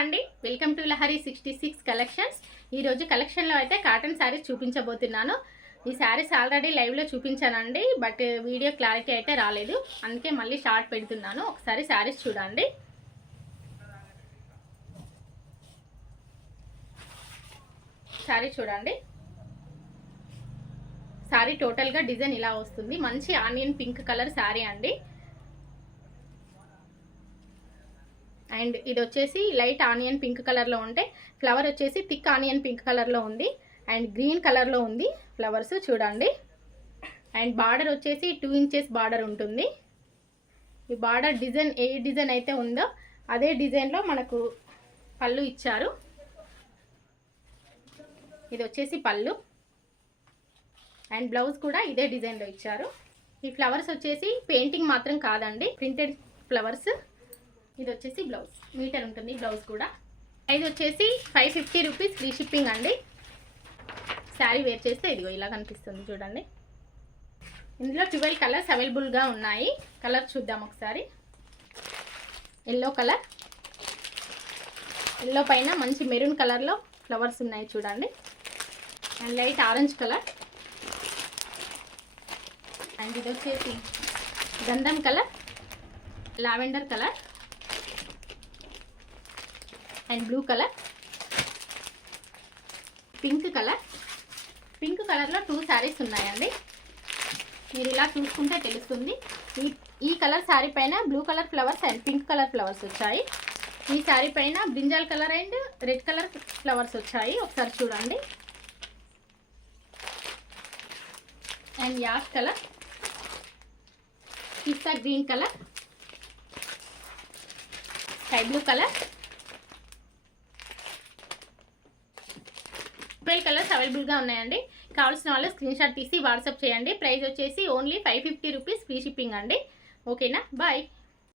అండి, welcome to Lahari 66 collections. ఈరోజు కలెక్షన్లో అయితే కాటన్ శారీస్ చూపించబోతున్నాను. ఈ శారీస్ ఆల్రెడీ లైవ్లో చూపించానండి, బట్ వీడియో క్లారిటీ అయితే రాలేదు, అందుకే మళ్ళీ షార్ట్ పెడుతున్నాను. ఒకసారి శారీస్ చూడండి. శారీ చూడండి. శారీ టోటల్గా డిజైన్ ఇలా వస్తుంది. మంచి ఆనియన్ పింక్ కలర్ శారీ అండి. అండ్ ఇది వచ్చేసి లైట్ ఆనియన్ పింక్ కలర్లో ఉంటే ఫ్లవర్ వచ్చేసి థిక్ ఆనియన్ పింక్ కలర్లో ఉంది. అండ్ గ్రీన్ కలర్లో ఉంది ఫ్లవర్స్ చూడండి. అండ్ బార్డర్ వచ్చేసి 2 ఇంచెస్ బార్డర్ ఉంటుంది. ఈ బార్డర్ డిజైన్ ఏ డిజైన్ అయితే ఉందో అదే డిజైన్లో మనకు పళ్ళు ఇచ్చారు. ఇది వచ్చేసి పళ్ళు అండ్ బ్లౌజ్ కూడా ఇదే డిజైన్లో ఇచ్చారు. ఈ ఫ్లవర్స్ వచ్చేసి పెయింటింగ్ మాత్రం కాదండి, ప్రింటెడ్ ఫ్లవర్స్. ఇది వచ్చేసి బ్లౌజ్, మీటర్ ఉంటుంది బ్లౌజ్ కూడా. ప్రైస్ వచ్చేసి 550 రూపీస్, ఫ్రీ షిప్పింగ్ అండి. శారీ వేర్ చేస్తే ఇదిగో ఇలా కనిపిస్తుంది చూడండి. ఇందులో 12 కలర్స్ అవైలబుల్గా ఉన్నాయి. కలర్ చూద్దాం ఒకసారి. ఎల్లో కలర్, ఎల్లో పైన మంచి మెరూన్ కలర్లో ఫ్లవర్స్ ఉన్నాయి చూడండి. And light orange colour. And ఇది వచ్చేసి గంధం colour, lavender colour and blue colour, pink colour. Pink కలర్లో 2 శారీస్ ఉన్నాయండి. మీరు ఇలా చూసుకుంటే తెలుస్తుంది. ఈ కలర్ శారీ పైన blue colour flowers and pink colour flowers వచ్చాయి. ఈ శారీ పైన brinjal colour and red colour flowers వచ్చాయి. ఒకసారి చూడండి. And ash colour, pista green colour, sky blue colour. 12 colours అవైలబుల్గా ఉన్నాయండి. కావాల్సిన వాళ్ళు స్క్రీన్ షాట్ తీసి వాట్సాప్ చేయండి. ప్రైస్ వచ్చేసి ఓన్లీ 550 రూపీస్, ఫ్రీ షిప్పింగ్ అండి. ఓకేనా, బాయ్.